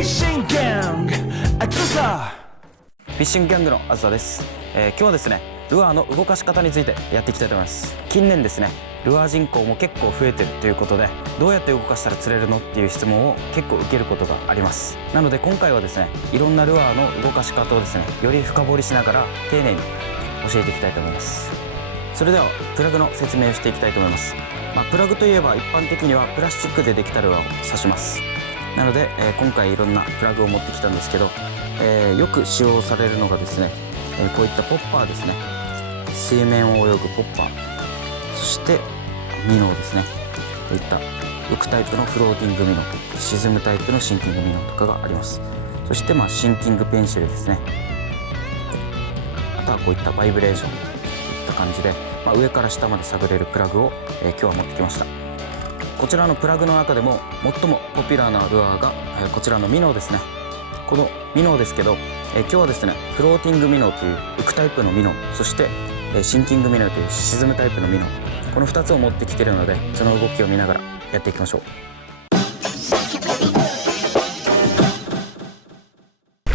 ッシングギャングあずさフィッシングギャングのあずさです。今日はですねルアーの動かし方についてやっていきたいと思います。近年ですねルアー人口も結構増えてるということで、どうやって動かしたら釣れるのっていう質問を結構受けることがあります。なので今回はですねいろんなルアーの動かし方をですねより深掘りしながら丁寧に教えていきたいと思います。それではプラグの説明をしていきたいと思います。プラグといえば一般的にはプラスチックでできたルアーを指します。なので、今回いろんなプラグを持ってきたんですけど、よく使用されるのがですね、こういったポッパーですね。水面を泳ぐポッパー、そしてミノーですね。こういった浮くタイプのフローティングミノー、沈むタイプのシンキングミノーとかがあります。そしてシンキングペンシルですね。あとはこういったバイブレーションといった感じで、上から下まで探れるプラグを、今日は持ってきました。こちらのプラグの中でも最もポピュラーなルアーが、こちらのミノーですね。このミノーですけど、今日はですねフローティングミノーという浮くタイプのミノー、そしてシンキングミノーという沈むタイプのミノー、この2つを持ってきているので、その動きを見ながらやっていきましょう。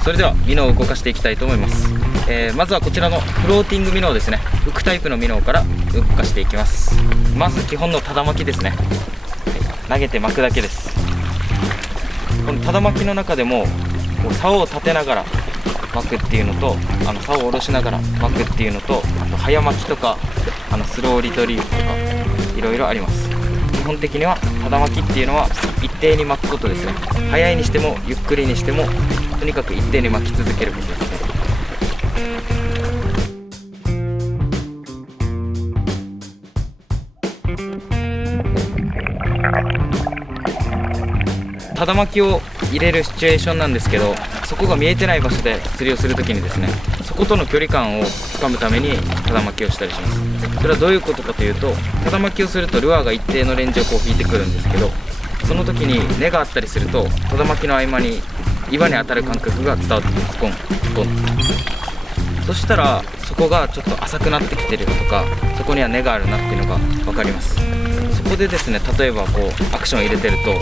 それではミノーを動かしていきたいと思います。まずはこちらのフローティングミノーですね。浮くタイプのミノーから動かしていきます。まず基本のただ巻きですね。投げて巻くだけです。このただ巻きの中でも竿を立てながら巻くっていうのと、竿を下ろしながら巻くっていうのと、あと早巻きとかスローリトリーブとかいろいろあります。基本的にはただ巻きっていうのは一定に巻くことですね。早いにしてもゆっくりにしてもとにかく一定に巻き続けることですね。ただ巻きを入れるシチュエーションなんですけど、そこが見えてない場所で釣りをするときにですね、そことの距離感をつかむためにただ巻きをしたりします。それはどういうことかというと、ただ巻きをするとルアーが一定のレンジを引いてくるんですけど、その時に根があったりするとただ巻きの合間に岩に当たる感覚が伝わってきます。ゴンゴン。そしたらそこがちょっと浅くなってきてるとか、そこには根があるなっていうのが分かります。そこでですね、例えばアクションを入れてると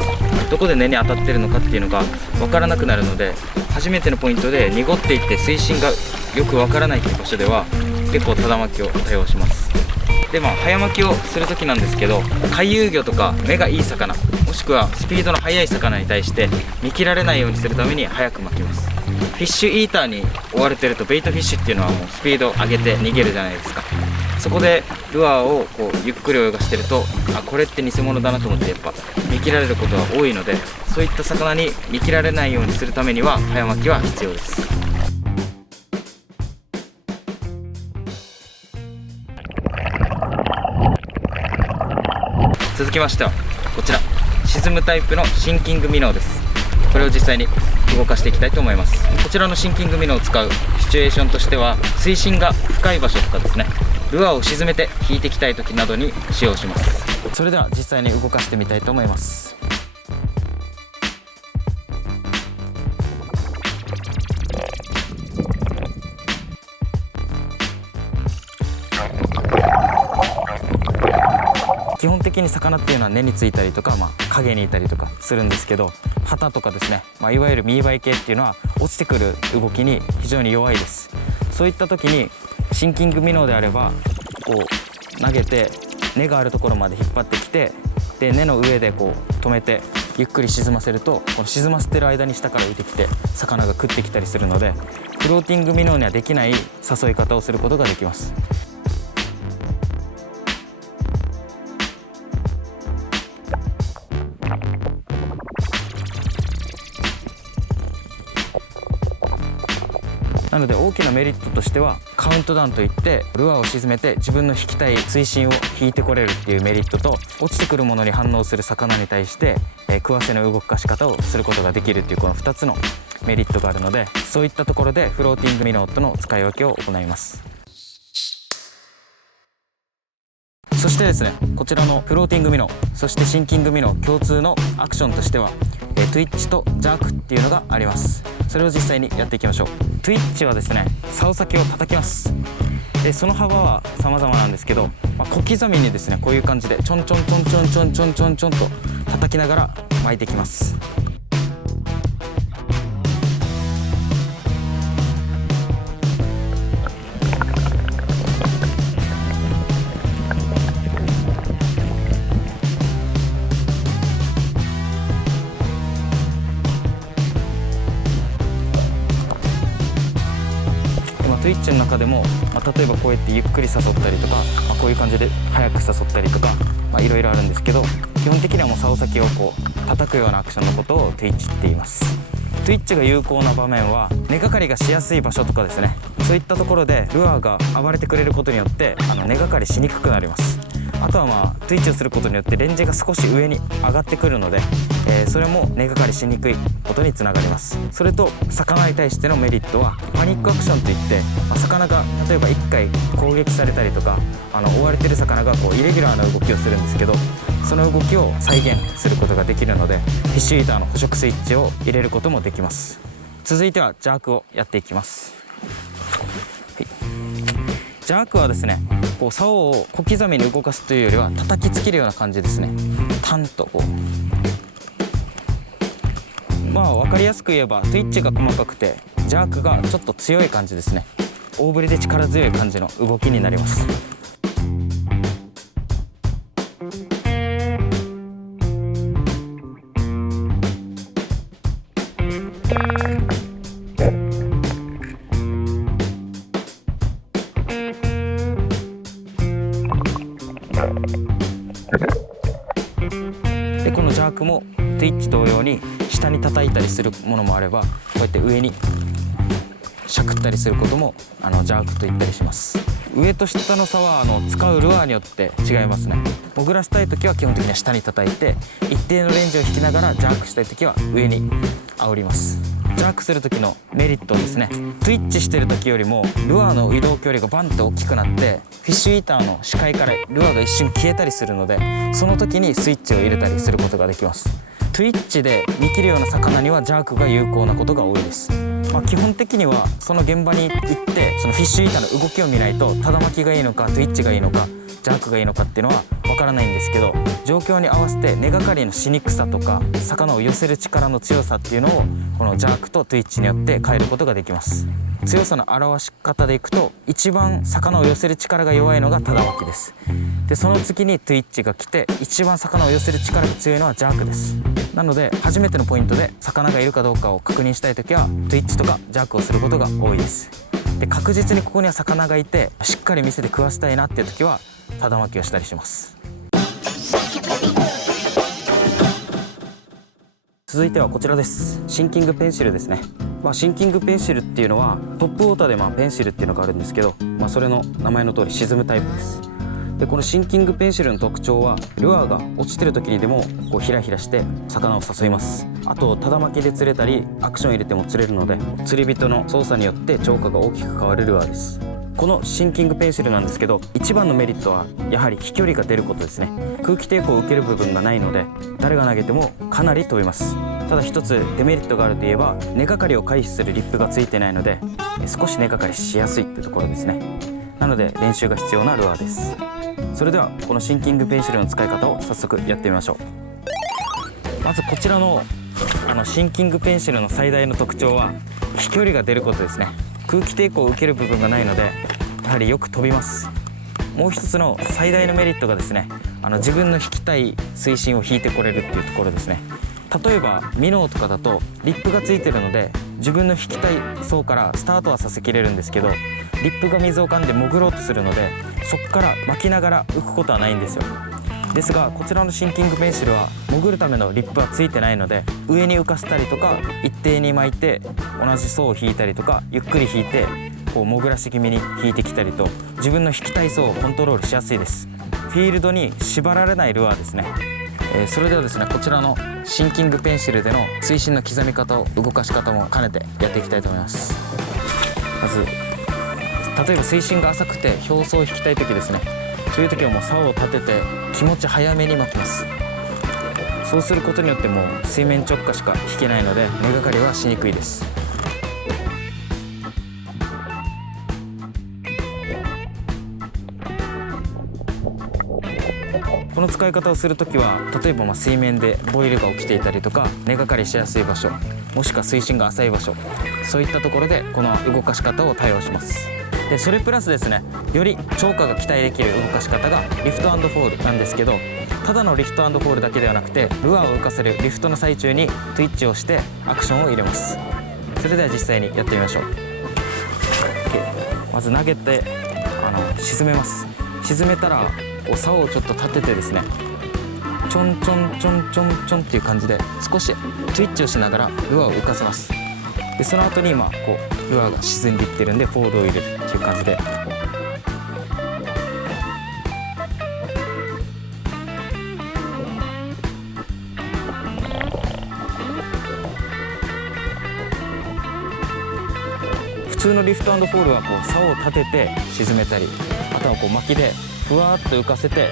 どこで根に当たってるのかっていうのが分からなくなるので、初めてのポイントで濁っていって水深がよく分からないっていう場所では結構ただ巻きを多用します。で早巻きをする時なんですけど、回遊魚とか目がいい魚、もしくはスピードの速い魚に対して見切られないようにするために早く巻きます。フィッシュイーターに追われてるとベイトフィッシュっていうのはもうスピードを上げて逃げるじゃないですか。そこでルアーをゆっくり泳がしてると、これって偽物だなと思ってやっぱ見切られることが多いので、そういった魚に見切られないようにするためには早巻きは必要です。続きましてはこちら沈むタイプのシンキングミノーです。これを実際に動かしていきたいと思います。こちらのシンキングミノーを使うシチュエーションとしては、水深が深い場所とかですね、ルアーを沈めて引いていきたい時などに使用します。それでは実際に動かしてみたいと思います。基本的に魚っていうのは根についたりとか、影にいたりとかするんですけど、旗とかですね、いわゆるミーバイ系っていうのは落ちてくる動きに非常に弱いです。そういった時にシンキングミノーであれば投げて根があるところまで引っ張ってきて、で根の上で止めてゆっくり沈ませると、この沈ませてる間に下から浮いてきて魚が食ってきたりするので、フローティングミノーにはできない誘い方をすることができます。なので大きなメリットとしてはカウントダウンといって、ルアーを沈めて自分の引きたい水深を引いてこれるっていうメリットと、落ちてくるものに反応する魚に対して食わせの動かし方をすることができるっていう、この2つのメリットがあるので、そういったところでフローティングミノーとの使い分けを行います。そしてですね、こちらのフローティングミノー、そしてシンキングミノー共通のアクションとしてはトゥイッチとジャークっていうのがあります。それを実際にやっていきましょう。トゥイッチはですね、竿先を叩きます。でその幅は様々なんですけど、小刻みにですね、こういう感じでちょんちょんちょんちょんちょんちょんちょんちょんと叩きながら巻いていきます。Twitch の中でも、例えばこうやってゆっくり誘ったりとか、こういう感じで早く誘ったりとか、いろいろあるんですけど、基本的にはもう竿先をこう叩くようなアクションのことを Twitch って言います。Twitch が有効な場面は根がかりがしやすい場所とかですね。そういったところでルアーが暴れてくれることによって根がかりしにくくなります。あとはTwitch をすることによってレンジが少し上に上がってくるので、それも根がかりしにくいことにつながります。それと魚に対してのメリットはパニックアクションといって、魚が例えば1回攻撃されたりとか追われてる魚がこうイレギュラーな動きをするんですけど、その動きを再現することができるので、フィッシュイーターの捕食スイッチを入れることもできます。続いてはジャークをやっていきます。ジャークはですね、こう竿を小刻みに動かすというよりは叩きつけるような感じですね。タンとこう、分かりやすく言えばTwitchが細かくてジャークがちょっと強い感じですね。大振りで力強い感じの動きになります。でこのジャークもTwitch同様に下に叩いたりするものもあれば、こうやって上にしゃくったりすることもジャークと言ったりします。上と下の差は使うルアーによって違いますね。潜らせたい時は基本的には下に叩いて、一定のレンジを引きながらジャークしたい時は上に煽ります。ジャークする時のメリットですね。Twitchしてる時よりもルアーの移動距離がバンと大きくなって、フィッシュイーターの視界からルアーが一瞬消えたりするので、その時にスイッチを入れたりすることができます。Twitch で見切るような魚にはジャークが有効なことが多いです。基本的にはその現場に行ってそのフィッシュイーターの動きを見ないと、ただ巻きがいいのかTwitchがいいのかジャークがいいのかっていうのはわからないんですけど、状況に合わせて根がかりのしにくさとか魚を寄せる力の強さっていうのをこのジャークとTwitchによって変えることができます。強さの表し方でいくと、一番魚を寄せる力が弱いのがただ巻きです。でその次にTwitchが来て、一番魚を寄せる力が強いのはジャークです。なので初めてのポイントで魚がいるかどうかを確認したい時はTwitchとかジャークをすることが多いです。で確実にここには魚がいてしっかり見せて食わせたいなっていう時はただ巻きをしたりします。続いてはこちらです。シンキングペンシルですね。シンキングペンシルっていうのはトップウォーターでペンシルっていうのがあるんですけど、それの名前の通り沈むタイプです。でこのシンキングペンシルの特徴は、ルアーが落ちてる時にでもこうヒラヒラして魚を誘います。あとただ巻きで釣れたりアクション入れても釣れるので、釣り人の操作によって釣果が大きく変わるルアーです。このシンキングペンシルなんですけど、一番のメリットはやはり飛距離が出ることですね。空気抵抗を受ける部分がないので、誰が投げてもかなり飛びます。ただ一つデメリットがあるといえば、根がかりを回避するリップがついてないので少し根がかりしやすいってところですね。なので練習が必要なルアーです。それではこのシンキングペンシルの使い方を早速やってみましょう。まずこちらのシンキングペンシルの最大の特徴は飛距離が出ることですね。空気抵抗を受ける部分がないので、やはりよく飛びます。もう一つの最大のメリットがですね、自分の引きたい水深を引いてこれるっていうところですね。例えばミノーとかだとリップがついてるので、自分の引きたい層からスタートはさせきれるんですけど、リップが水を噛んで潜ろうとするので、そこから巻きながら浮くことはないんですよ。ですがこちらのシンキングペンシルは潜るためのリップはついてないので、上に浮かせたりとか一定に巻いて同じ層を引いたりとか、ゆっくり引いてこう潜らし気味に引いてきたりと、自分の引きたい層をコントロールしやすいです。フィールドに縛られないルアーですね。それではですね、こちらのシンキングペンシルでの水深の刻み方を動かし方も兼ねてやっていきたいと思います。まず例えば水深が浅くて表層を引きたい時ですね、そういう時はもう竿を立てて気持ち早めに巻きます。そうすることによってもう水面直下しか引けないので根がかりはしにくいです。この使い方をするときは、例えば水面でボイルが起きていたりとか、根がかりしやすい場所、もしくは水深が浅い場所、そういったところでこの動かし方を対応します。でそれプラスですね、より釣果が期待できる動かし方がリフト&フォールなんですけど、ただのリフト&フォールだけではなくて、ルアーを浮かせるリフトの最中にTwitchをしてアクションを入れます。それでは実際にやってみましょう。まず投げて沈めます。沈めたらこう竿をちょっと立ててですね、ちょんちょんちょんちょんちょんっていう感じで少しツイッチをしながらルアーを浮かせます。でその後に今こうルアーが沈んでいってるんでフォールを入れるっていう感じで、普通のリフト&フォールはこう竿を立てて沈めたり、あとはこう巻きでふわっと浮かせて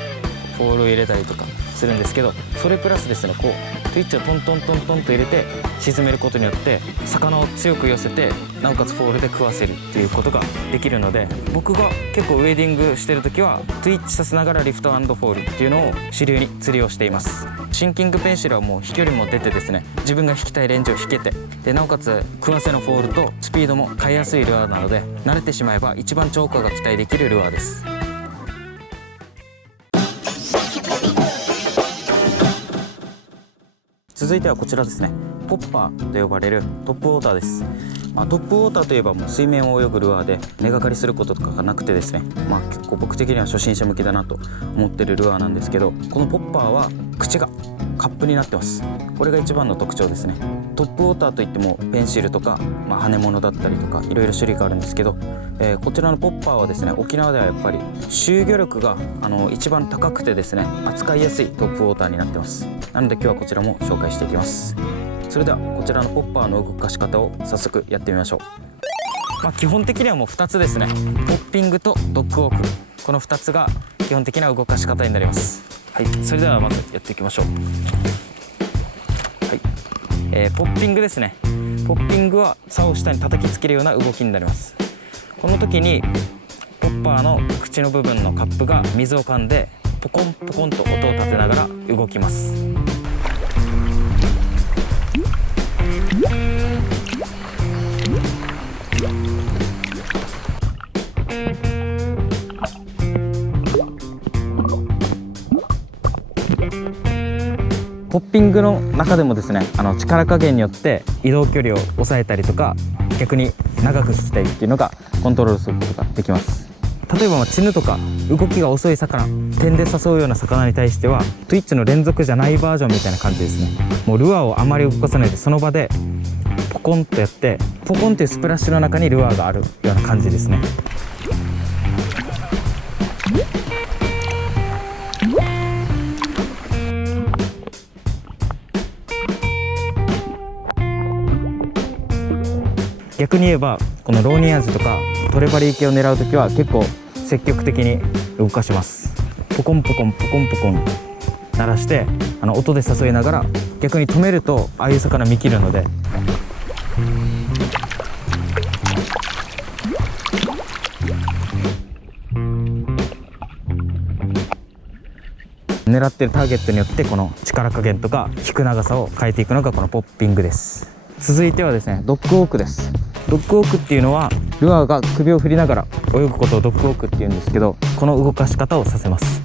フォールを入れたりとかするんですけど、それプラスですね、こうツイッチをトントントントンと入れて沈めることによって魚を強く寄せて、なおかつフォールで食わせるっていうことができるので、僕が結構ウェディングしてる時はツイッチさせながらリフト&フォールっていうのを主流に釣りをしています。シンキングペンシルはもう飛距離も出てですね、自分が引きたいレンジを引けて、でなおかつ食わせのフォールとスピードも買いやすいルアーなので、慣れてしまえば一番超過が期待できるルアーです。続いてはこちらですね、ポッパーと呼ばれるトップウォーターです。トップウォーターといえばもう水面を泳ぐルアーで根がかりすることとかがなくてですね、結構僕的には初心者向きだなと思ってるルアーなんですけど、このポッパーは口がカップになってます。これが一番の特徴ですね。トップウォーターといってもペンシルとか、羽物だったりとかいろいろ種類があるんですけど、こちらのポッパーはですね、沖縄ではやっぱり集魚力が一番高くてですね、扱いやすいトップウォーターになってます。なので今日はこちらも紹介していきます。それではこちらのポッパーの動かし方を早速やってみましょう。基本的にはもう2つですね、ポッピングとドッグウォーク、この2つが基本的な動かし方になります。はい、それではまずやっていきましょう。はい、ポッピングですね。ポッピングは竿を下に叩きつけるような動きになります。この時にポッパーの口の部分のカップが水を噛んでポコンポコンと音を立てながら動きます。ポッピングの中でもですね、力加減によって移動距離を抑えたりとか、逆に長く引きたいっていうのがコントロールすることができます。例えばチヌとか動きが遅い魚、点で誘うような魚に対してはトゥイッチの連続じゃないバージョンみたいな感じですね。もうルアーをあまり動かさないでその場でポコンとやって、ポコンというスプラッシュの中にルアーがあるような感じですね。逆に言えばこのローニアージとかトレバリー系を狙うときは結構積極的に動かします。ポコンポコンポコンポコン鳴らして音で誘いながら、逆に止めるとああいう魚見切るので、狙ってるターゲットによってこの力加減とか引く長さを変えていくのがこのポッピングです。続いてはですね、ドッグウォークです。ドッグウォークっていうのはルアーが首を振りながら泳ぐことをドッグウォークっていうんですけど、この動かし方をさせます。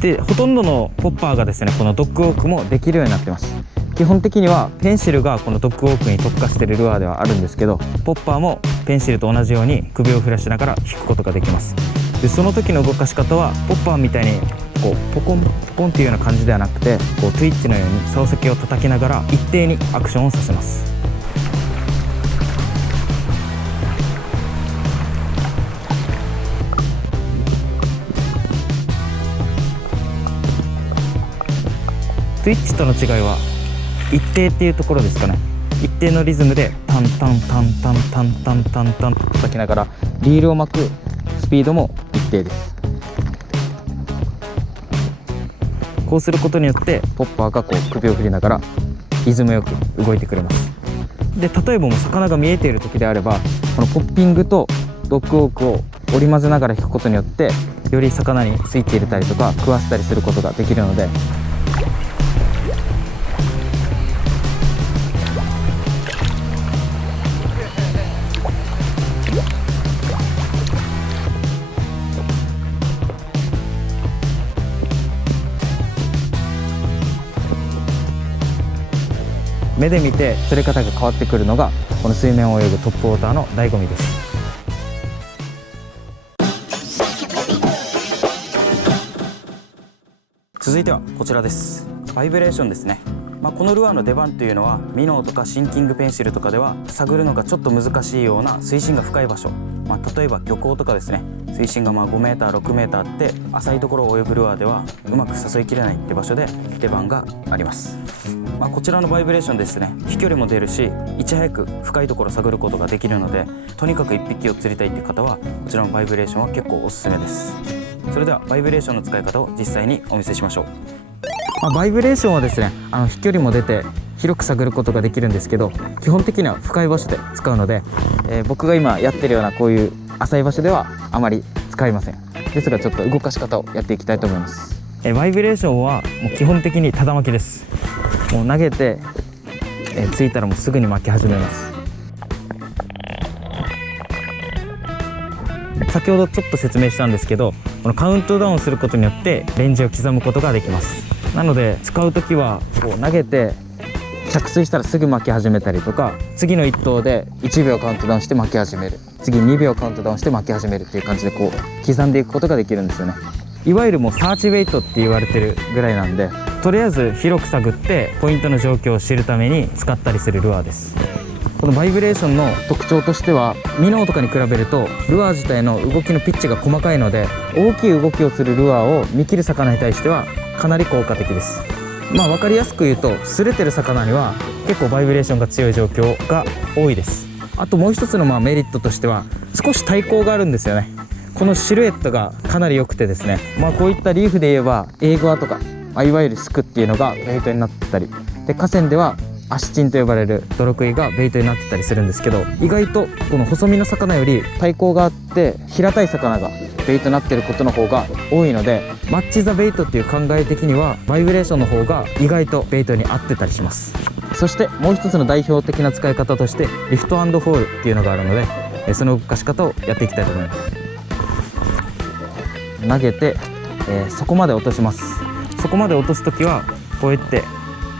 でほとんどのポッパーがですね、このドッグウォークもできるようになってます。基本的にはペンシルがこのドッグウォークに特化しているルアーではあるんですけど、ポッパーもペンシルと同じように首を振らしながら引くことができます。でその時の動かし方はポッパーみたいにこうポコンポコンっていうような感じではなくて、こうトゥイッチのように竿先を叩きながら一定にアクションをさせます。トゥイッチとの違いは一定っていうところですかね。一定のリズムでタンタンタンタンタンタンタンタンと叩きながらリールを巻くスピードも一定です。こうすることによってポッパーがこう首を振りながらリズムよく動いてくれます。で例えばもう魚が見えている時であれば、このポッピングとドッグウォークを織り交ぜながら引くことによってより魚にスイッチ入れたりとか食わせたりすることができるので、目で見て釣れ方が変わってくるのがこの水面を泳ぐトップウォーターの醍醐味です。続いてはこちらです。バイブレーションですね。このルアーの出番というのはミノーとかシンキングペンシルとかでは探るのがちょっと難しいような水深が深い場所、例えば漁港とかですね、水深が5m、6m あって浅いところを泳ぐルアーではうまく誘いきれないって場所で出番があります。こちらのバイブレーションですね、飛距離も出るしいち早く深いところを探ることができるので、とにかく1匹を釣りたいっていう方はこちらのバイブレーションは結構おすすめです。それではバイブレーションの使い方を実際にお見せしましょう。バイブレーションはですね、飛距離も出て広く探ることができるんですけど、基本的には深い場所で使うので、僕が今やってるようなこういう浅い場所ではあまり使いません。ですがちょっと動かし方をやっていきたいと思います。バイブレーションはもう基本的にただ巻きです。もう投げて、ついたらもうすぐに巻き始めます。先ほどちょっと説明したんですけど、このカウントダウンすることによってレンジを刻むことができます。なので使う時はこう投げて着水したらすぐ巻き始めたりとか、次の1投で1秒カウントダウンして巻き始める、次2秒カウントダウンして巻き始めるっていう感じでこう刻んでいくことができるんですよね。いわゆるもうサーチウェイトって言われてるぐらいなんで、とりあえず広く探ってポイントの状況を知るために使ったりするルアーです。このバイブレーションの特徴としては、ミノーとかに比べるとルアー自体の動きのピッチが細かいので、大きい動きをするルアーを見切る魚に対してはかなり効果的です。分かりやすく言うと、擦れてる魚には結構バイブレーションが強い状況が多いです。あともう一つのメリットとしては、少し対抗があるんですよね。このシルエットがかなり良くてですね、こういったリーフで言えばエーグアとか、いわゆるスクっていうのがベイトになってたりで、河川ではアシチンと呼ばれる泥食いがベイトになってたりするんですけど、意外とこの細身の魚より対抗があって平たい魚がベイトになってることの方が多いので、マッチ・ザ・ベイトっていう考え的にはバイブレーションの方が意外とベイトに合ってたりします。そしてもう一つの代表的な使い方としてリフト&フォールっていうのがあるので、その動かし方をやっていきたいと思います。投げて、そこまで落とします。そこまで落とす時はこうやって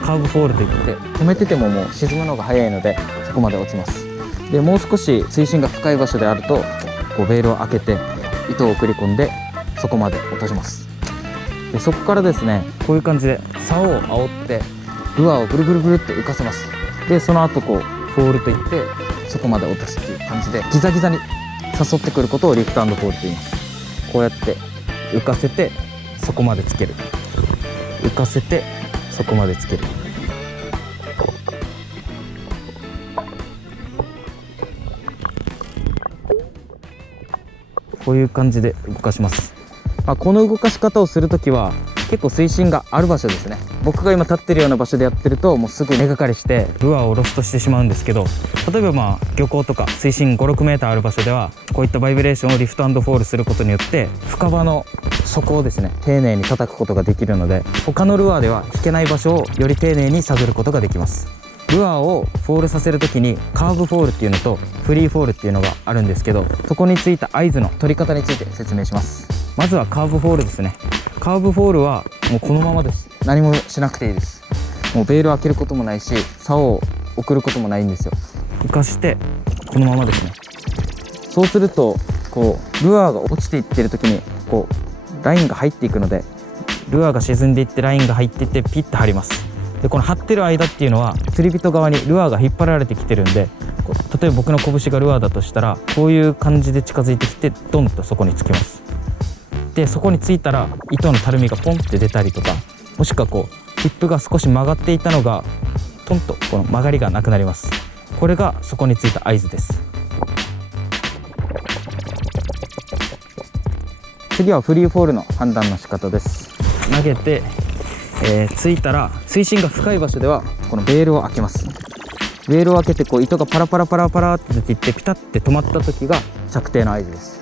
カーブフォールといって止めててももう沈むのが早いので、そこまで落ちます。でもう少し水深が深い場所であるとこうベールを開けて糸を送り込んでそこまで落とします。でそこからですね、こういう感じで竿を煽ってルアーをぐるぐるぐるって浮かせます。でその後こうフォールといってそこまで落とすっていう感じでギザギザに誘ってくることをリフト&フォールと言います。こうやって浮かせてそこまでつける、浮かせてそこまでつける。こういう感じで動かします。この動かし方をするときは結構水深がある場所ですね。僕が今立ってるような場所でやってるともうすぐ根がかりしてルアーをロストしてしまうんですけど、例えば漁港とか水深 5、6m ある場所ではこういったバイブレーションをリフト&フォールすることによって深場の底をですね丁寧に叩くことができるので、他のルアーでは引けない場所をより丁寧に探ることができます。ルアーをフォールさせるときにカーブフォールっていうのとフリーフォールっていうのがあるんですけど、そこについた合図の取り方について説明します。まずはカーブフォールですね。カーブフォールはもうこのままです。何もしなくていいです。もうベールを開けることもないし竿を送ることもないんですよ。浮かしてこのままですね。そうするとこうルアーが落ちていってる時にこうラインが入っていくので、ルアーが沈んでいってラインが入っていってピッと張ります。でこの張ってる間っていうのは釣り人側にルアーが引っ張られてきてるんで、例えば僕の拳がルアーだとしたらこういう感じで近づいてきてドンとそこにつきます。でそこについたら糸のたるみがポンって出たりとか、もしくはこうヒップが少し曲がっていたのがトンとこの曲がりがなくなります。これがそこについた合図です。次はフリーフォールの判断の仕方です。投げて、ついたら水深が深い場所ではこのベールを開けます。ベールを開けてこう糸がパラパラパラパラって出ていってピタッて止まった時が着底の合図です。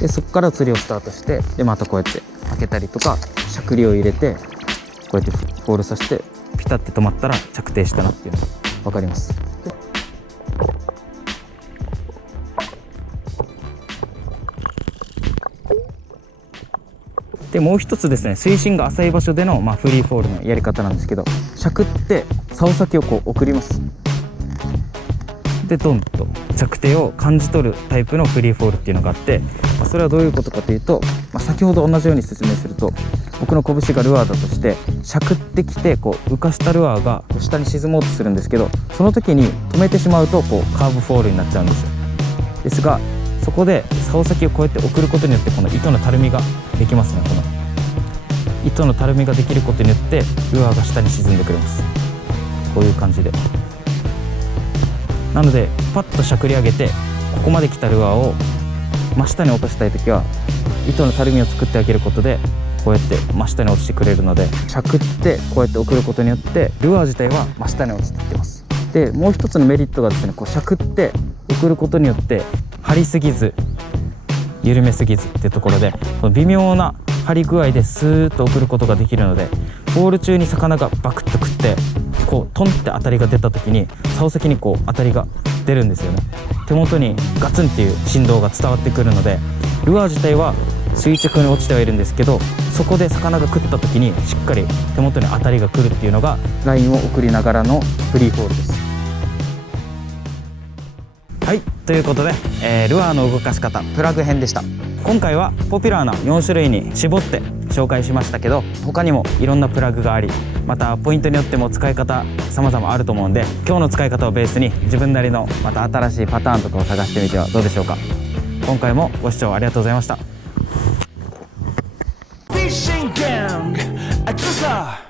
でそこから釣りをスタートして、でまたこうやって開けたりとかしゃくりを入れてこうやってフォールさせてピタッて止まったら着底したなっていうのが分かります。でもう一つですね、水深が浅い場所での、フリーフォールのやり方なんですけど、しゃくって竿先をこう送ります。でドンと着底を感じ取るタイプのフリーフォールっていうのがあって、それはどういうことかというと、先ほど同じように説明すると僕の拳がルアーだとしてしゃくってきてこう浮かしたルアーが下に沈もうとするんですけど、その時に止めてしまうとこうカーブフォールになっちゃうんですよ。ですがそこで竿先をこうやって送ることによってこの糸のたるみができますね。この糸のたるみができることによってルアーが下に沈んでくれます。こういう感じで。なのでパッとしゃくり上げてここまで来たルアーを真下に落としたい時は糸のたるみを作ってあげることでこうやって真下に落ちてくれるので、しゃくってこうやって送ることによってルアー自体は真下に落ちていってます。でもう一つのメリットがですね、こうしゃくって送ることによって張りすぎず緩めすぎずっていうところで、この微妙な張り具合でスーッと送ることができるので、ボール中に魚がバクッと食ってこうトンって当たりが出た時に竿先にこう当たりが出るんですよね。手元にガツンっていう振動が伝わってくるので、ルアー自体は垂直に落ちてはいるんですけど、そこで魚が食った時にしっかり手元に当たりが来るっていうのがラインを送りながらのフリーフォールです。はい、ということで、ルアーの動かし方プラグ編でした。今回はポピュラーな4種類に絞って紹介しましたけど、他にもいろんなプラグがあり、またポイントによっても使い方様々あると思うんで、今日の使い方をベースに自分なりのまた新しいパターンとかを探してみてはどうでしょうか。今回もご視聴ありがとうございました。Fishing Gang, Atsusa.